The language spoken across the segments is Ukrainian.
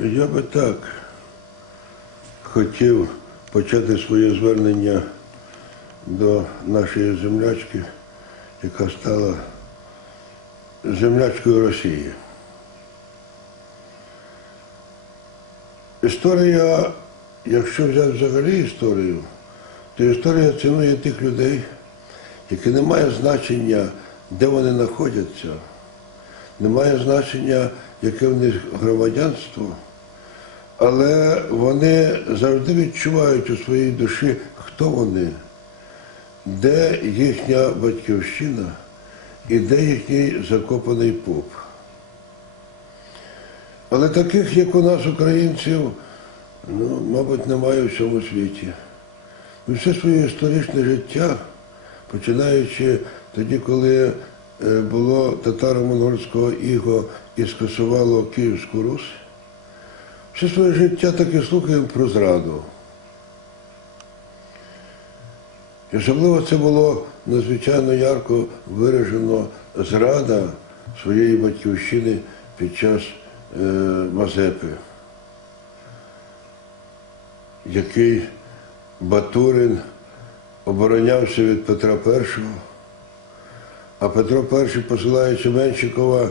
Я би так хотів почати своє звернення до нашої землячки, яка стала землячкою Росії. Історія, якщо взяти взагалі історію, то історія цінує тих людей, які не має значення, де вони знаходяться, не має значення, яке в них громадянство, але вони завжди відчувають у своїй душі, хто вони, де їхня батьківщина і де їхній закопаний пуп. Але таких, як у нас, українців, ну, мабуть, немає у всьому світі. Ми все своє історичне життя, починаючи тоді, коли е, було татаро-монгольського іго і скасувало Київську Русь, все своє життя так і про зраду. І особливо це було надзвичайно ярко виражено зрада своєї батьківщини під час е, Мазепи, який Батурин оборонявся від Петра І, а Петро І, посилаючи Меншикова,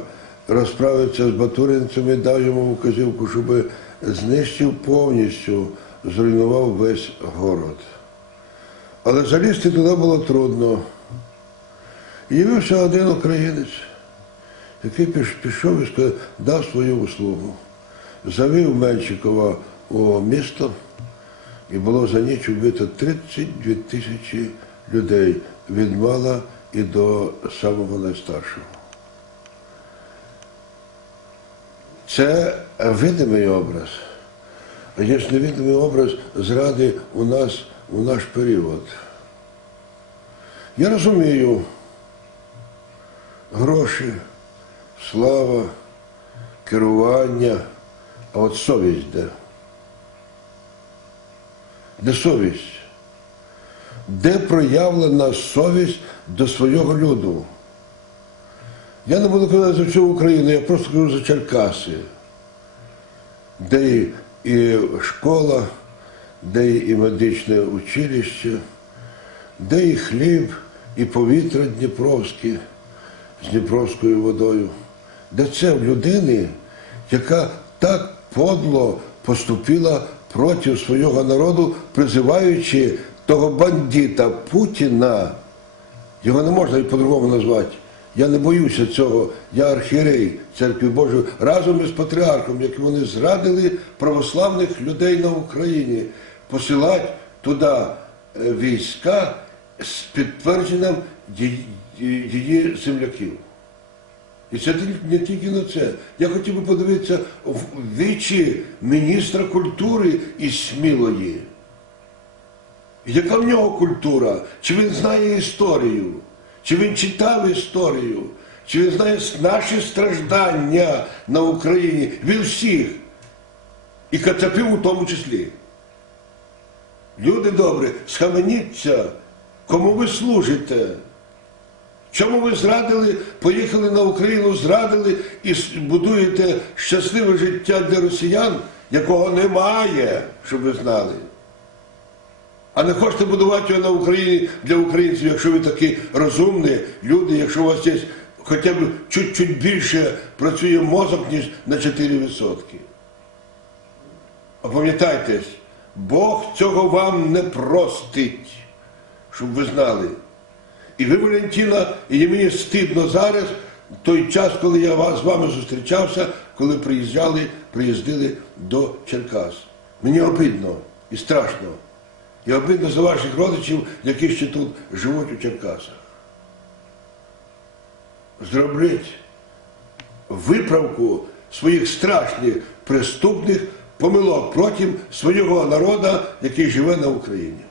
розправитися з батуринцями, дав йому вказівку, щоб знищив повністю, зруйнував весь город. Але залізти туди було трудно. Явився один українець, який пішов і дав свою услугу. Завів Меншикова у місто, і було за ніч вбито 32 тисячі людей від мала і до самого найстаршого. Це видимий образ. А є ж невидимий образ зради у нас у наш період. Я розумію, гроші, слава, керування, а от совість де? Де совість? Де проявлена совість до свого люду? Я не буду казати за всю Україну, я просто кажу за Черкаси, де і, школа, де і медичне училище, де і хліб, і повітря Дніпровське з Дніпровською водою, де це в людини, яка так подло поступила проти свого народу, призиваючи того бандита Путіна, його не можна і по-другому назвати. Я не боюся цього. Я архієрей церкви Божої разом із патріархом, як вони зрадили православних людей на Україні, посилати туди е, війська з підтвердженням її земляків. І це не тільки на це. Я хотів би подивитися в вічі міністра культури із Смілої. Яка в нього культура? Чи він знає історію? Чи він читав історію? Чи він знає наші страждання на Україні? Він всіх. І Кацапів у тому числі. Люди добрі, схаменіться, кому ви служите? Чому ви зрадили, поїхали на Україну, зрадили і будуєте щасливе життя для росіян, якого немає, щоб ви знали? А не хочете будувати його на Україні для українців, якщо ви такі розумні люди, якщо у вас є хоча б чуть-чуть більше працює мозок, ніж на 4%. Опам'ятайтесь, Бог цього вам не простить, щоб ви знали. І ви, Валентина, і мені стидно зараз, той час, коли я з вами зустрічався, коли приїжджали, приїздили до Черкас. Мені обидно і страшно. І обидно за ваших родичів, які ще тут живуть у Черкасах. Зробіть виправку своїх страшних преступних помилок проти свого народу, який живе на Україні.